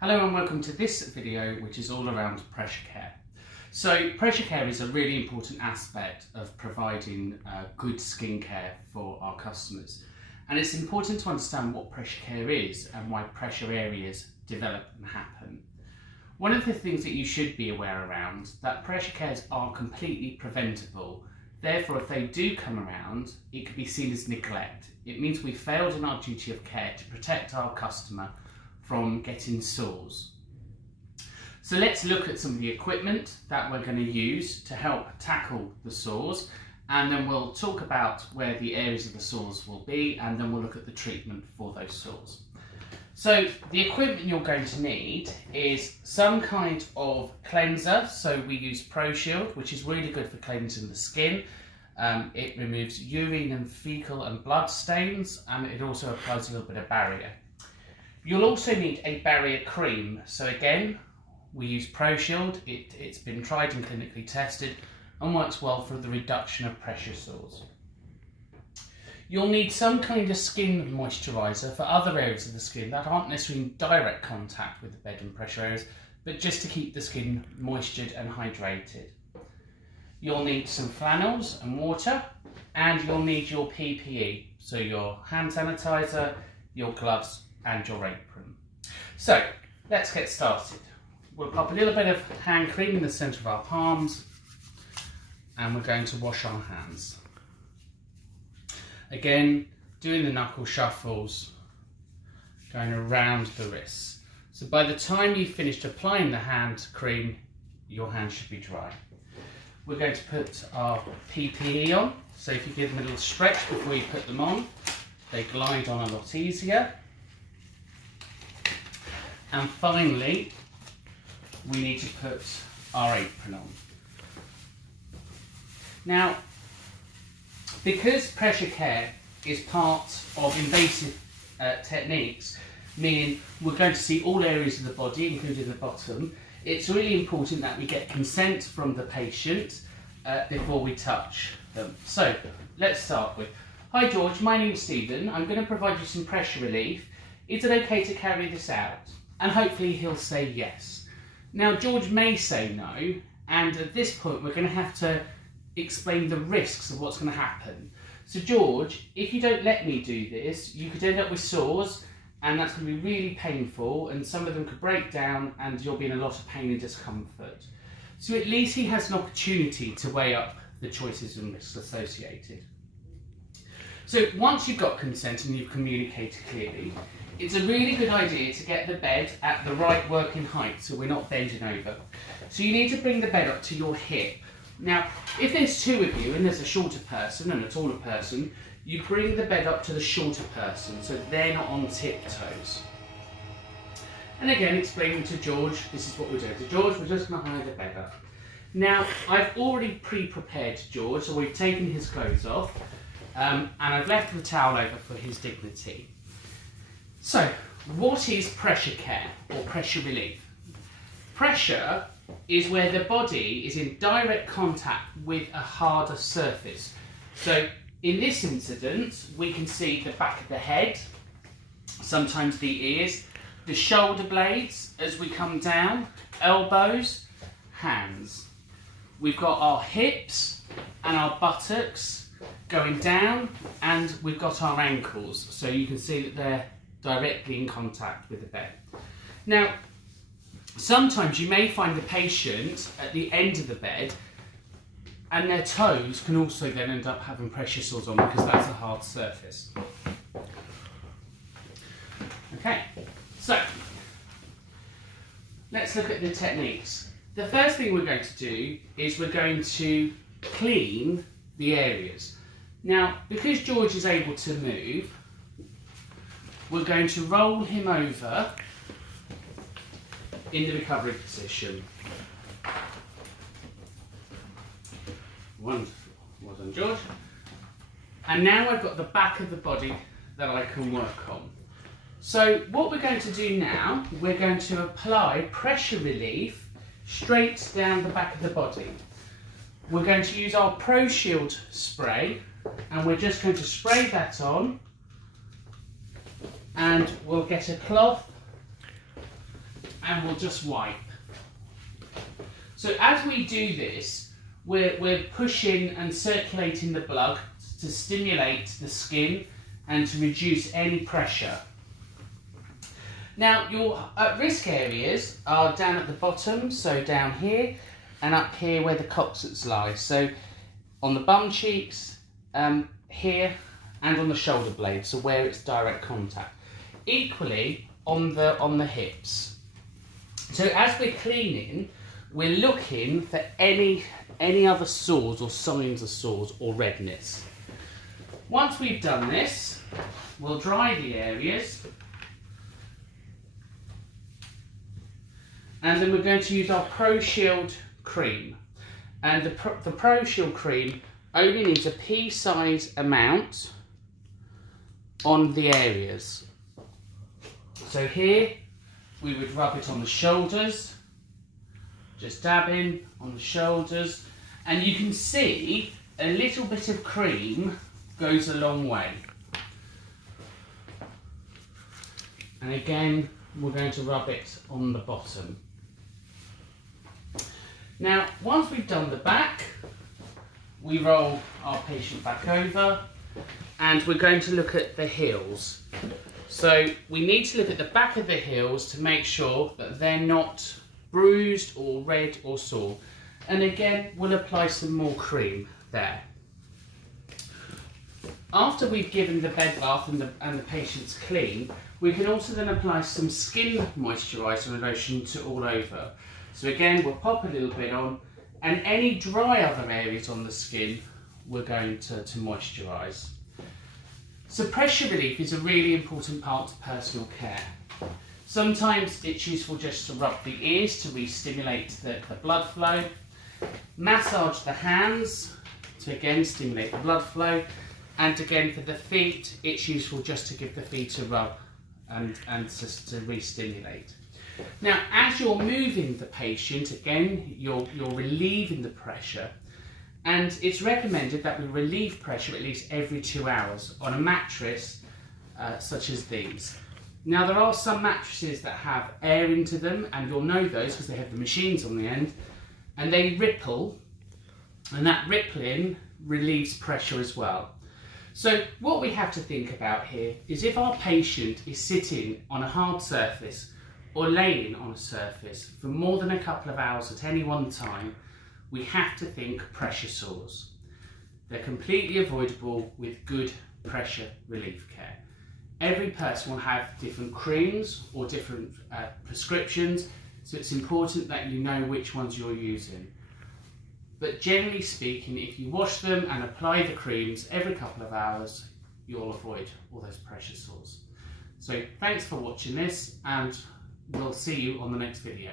Hello and welcome to this video, which is all around pressure care. So pressure care is a really important aspect of providing good skin care for our customers. And it's important to understand what pressure care is and why pressure areas develop and happen. One of the things that you should be aware around that pressure cares are completely preventable. Therefore, if they do come around, it could be seen as neglect. It means we failed in our duty of care to protect our customer from getting sores. So let's look at some of the equipment that we're going to use to help tackle the sores, and then we'll talk about where the areas of the sores will be, and then we'll look at the treatment for those sores. So the equipment you're going to need is some kind of cleanser. So we use Pro Shield, which is really good for cleansing the skin. It removes urine and fecal and blood stains, and it also applies a little bit of barrier. You'll also need a barrier cream. So again, we use Pro Shield. It's been tried and clinically tested and works well for the reduction of pressure sores. You'll need some kind of skin moisturiser for other areas of the skin that aren't necessarily in direct contact with the bed and pressure areas, but just to keep the skin moistured and hydrated. You'll need some flannels and water, and you'll need your PPE, so your hand sanitizer, your gloves and your apron. So let's get started. We'll pop a little bit of hand cream in the centre of our palms, and we're going to wash our hands. Again, doing the knuckle shuffles, going around the wrists. So by the time you've finished applying the hand cream, your hands should be dry. We're going to put our PPE on. So if you give them a little stretch before you put them on, they glide on a lot easier. And finally, we need to put our apron on. Now, because pressure care is part of invasive techniques, meaning we're going to see all areas of the body, including the bottom, it's really important that we get consent from the patient before we touch them. So, let's start with, hi George, my name's Stephen. I'm going to provide you some pressure relief. Is it okay to carry this out? And hopefully he'll say yes. Now, George may say no, and at this point we're going to have to explain the risks of what's going to happen. So George, if you don't let me do this, you could end up with sores, and that's going to be really painful, and some of them could break down and you'll be in a lot of pain and discomfort. So at least he has an opportunity to weigh up the choices and risks associated. So once you've got consent and you've communicated clearly, it's a really good idea to get the bed at the right working height so we're not bending over. So you need to bring the bed up to your hip. Now, if there's two of you and there's a shorter person and a taller person, you bring the bed up to the shorter person so they're not on tiptoes. And again, explaining to George, this is what we're doing. So George, we're just going to hide the bed up. Now, I've already pre-prepared George, so we've taken his clothes off, and I've left the towel over for his dignity. So, what is pressure care or pressure relief? Pressure is where the body is in direct contact with a harder surface. So in this incident, we can see the back of the head, sometimes the ears, the shoulder blades as we come down, elbows, hands. We've got our hips and our buttocks going down, and we've got our ankles. So you can see that they're directly in contact with the bed. Now, sometimes you may find the patient at the end of the bed and their toes can also then end up having pressure sores on because that's a hard surface. Okay, so let's look at the techniques. The first thing we're going to do is we're going to clean the areas. Now, because George is able to move, we're going to roll him over in the recovery position. Wonderful. Well done, George. And now I've got the back of the body that I can work on. So what we're going to do now, we're going to apply pressure relief straight down the back of the body. We're going to use our Pro Shield spray, and we're just going to spray that on, and we'll get a cloth and we'll just wipe. So as we do this, we're pushing and circulating the blood to stimulate the skin and to reduce any pressure. Now, your at-risk areas are down at the bottom, so down here, and up here where the coccyx lies. So on the bum cheeks, here, and on the shoulder blade, so where it's direct contact. Equally on the hips. So as we're cleaning, we're looking for any other sores or signs of sores or redness. Once we've done this, we'll dry the areas. And then we're going to use our Pro Shield cream. And the Pro Shield cream only needs a pea-size amount on the areas. So here, we would rub it on the shoulders, just dabbing on the shoulders. And you can see a little bit of cream goes a long way. And again, we're going to rub it on the bottom. Now, once we've done the back, we roll our patient back over and we're going to look at the heels. So we need to look at the back of the heels to make sure that they're not bruised or red or sore. And again, we'll apply some more cream there. After we've given the bed bath and the patient's clean, we can also then apply some skin moisturiser and lotion to all over. So again, we'll pop a little bit on, and any dry other areas on the skin, we're going to moisturise. So pressure relief is a really important part of personal care. Sometimes it's useful just to rub the ears to re-stimulate the blood flow. Massage the hands to again stimulate the blood flow. And again for the feet, it's useful just to give the feet a rub and just to re-stimulate. Now, as you're moving the patient, again, you're relieving the pressure, and it's recommended that we relieve pressure at least every 2 hours on a mattress such as these. Now, there are some mattresses that have air into them, and you'll know those because they have the machines on the end, and they ripple, and that rippling relieves pressure as well. So what we have to think about here is if our patient is sitting on a hard surface or laying on a surface for more than a couple of hours at any one time, we have to think pressure sores. They're completely avoidable with good pressure relief care. Every person will have different creams or different prescriptions, so it's important that you know which ones you're using. But generally speaking, if you wash them and apply the creams every couple of hours, you'll avoid all those pressure sores. So thanks for watching this, and we'll see you on the next video.